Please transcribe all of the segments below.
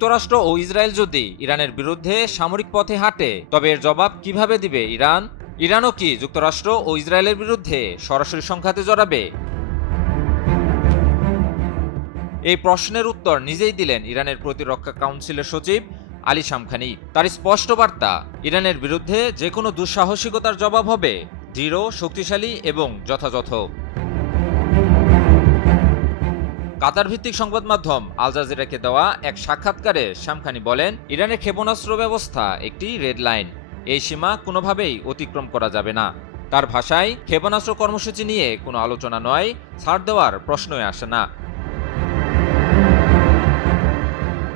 যুক্তরাষ্ট্র ও ইসরায়েল যদি ইরানের বিরুদ্ধে সামরিক পথে হাঁটে তবে এর জবাব কিভাবে দিবে ইরান? ইরানও কি যুক্তরাষ্ট্র ও ইসরায়েলের বিরুদ্ধে সরাসরি সংঘাতে জড়াবে? এই প্রশ্নের উত্তর নিজেই দিলেন ইরানের প্রতিরক্ষা কাউন্সিলের সচিব আলী শামখানি। তার স্পষ্ট বার্তা, ইরানের বিরুদ্ধে যে কোনো দুঃসাহসিকতার জবাব হবে দৃঢ়, শক্তিশালী এবং যথাযথ। কাতার ভিত্তিক সংবাদ মাধ্যম আল জাজিরাকে দেওয়া এক সাক্ষাৎকারে শামখানি বলেন, ইরানের ক্ষেপণাস্ত্র ব্যবস্থা একটি রেড লাইন, এই সীমা কোনোভাবেই অতিক্রম করা যাবে না। তার ভাষায়, ক্ষেপণাস্ত্র কর্মসূচি নিয়ে কোনো আলোচনা নয়, ছাড় দেওয়ার প্রশ্নই আসে না।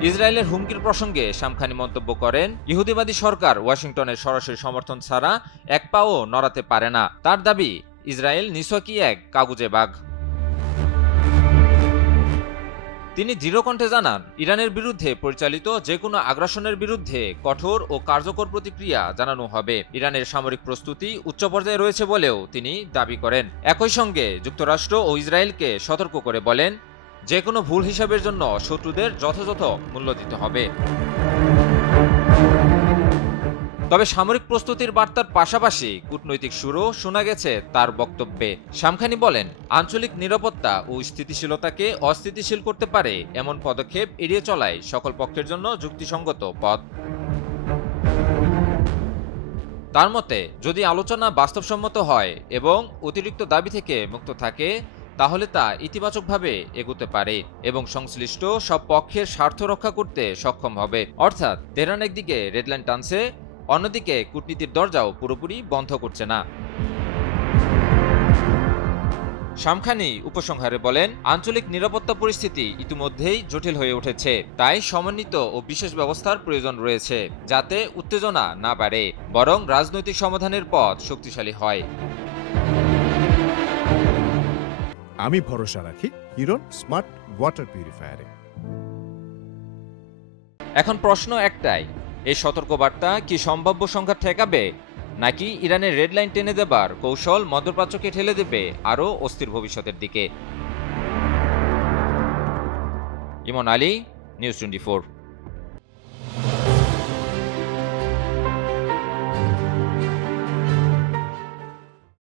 ইসরায়েলের হুমকির প্রসঙ্গে শামখানি মন্তব্য করেন, ইহুদিবাদী সরকার ওয়াশিংটনের সরাসরি সমর্থন ছাড়া এক পাও নড়াতে পারে না। তার দাবি, ইসরায়েল নিছকই এক কাগুজে বাঘ। তিনি দৃঢ়কণ্ঠে জানান, ইরানের বিরুদ্ধে পরিচালিত যে কোনো আগ্রাসনের বিরুদ্ধে কঠোর ও কার্যকর প্রতিক্রিয়া জানানো হবে। ইরানের সামরিক প্রস্তুতি উচ্চ পর্যায়ে রয়েছে বলেও তিনি দাবি করেন। একই সঙ্গে যুক্তরাষ্ট্র ও ইসরায়েলকে সতর্ক করে বলেন, যে কোনো ভুল হিসাবের জন্য শত্রুদের যথাযথ মূল্য দিতে হবে। তবে সামরিক প্রস্তুতির বার্তার পাশাপাশি কূটনৈতিক সুরও শোনা গেছে তার বক্তব্যে। শামখানি বলেন, আঞ্চলিক নিরাপত্তা ও স্থিতিশীলতাকে অস্থিতিশীল করতে পারে এমন পদক্ষেপ এড়িয়ে চলাই সকল পক্ষের জন্য যুক্তিসঙ্গত পথ। তার মতে, যদি আলোচনা বাস্তবসম্মত হয় এবং অতিরিক্ত দাবি থেকে মুক্ত থাকে, তাহলে তা ইতিবাচকভাবে এগোতে পারে এবং সংশ্লিষ্ট সব পক্ষের স্বার্থ রক্ষা করতে সক্ষম হবে। অর্থাৎ তেহরান একদিকে রেডলাইন টানছে, অন্যদিকে কূটনীতির দরজাও পুরোপুরি বন্ধ করছে না। শামখানি উপসংহারে বলেন, আঞ্চলিক নিরাপত্তা পরিস্থিতি ইতিমধ্যেই জটিল হয়ে উঠেছে, তাই সমন্বিত ও বিশেষ ব্যবস্থার প্রয়োজন রয়েছে, যাতে উত্তেজনা না বাড়ে, বরং রাজনৈতিক সমাধানের পথ শক্তিশালী হয়। আমি ভরসা রাখি হিরন স্মার্ট ওয়াটার পিউরিফায়ারে। এখন প্রশ্ন একটাই, এই সতর্কবার্তা কি সম্ভাব্য সংঘাত ঠেকাবে, নাকি ইরানের রেড লাইন টেনে দেবার কৌশল মধ্যপ্রাচ্যকে ঠেলে দেবে আরও অস্থির ভবিষ্যতের দিকে? ইমন আলী, নিউজ 24।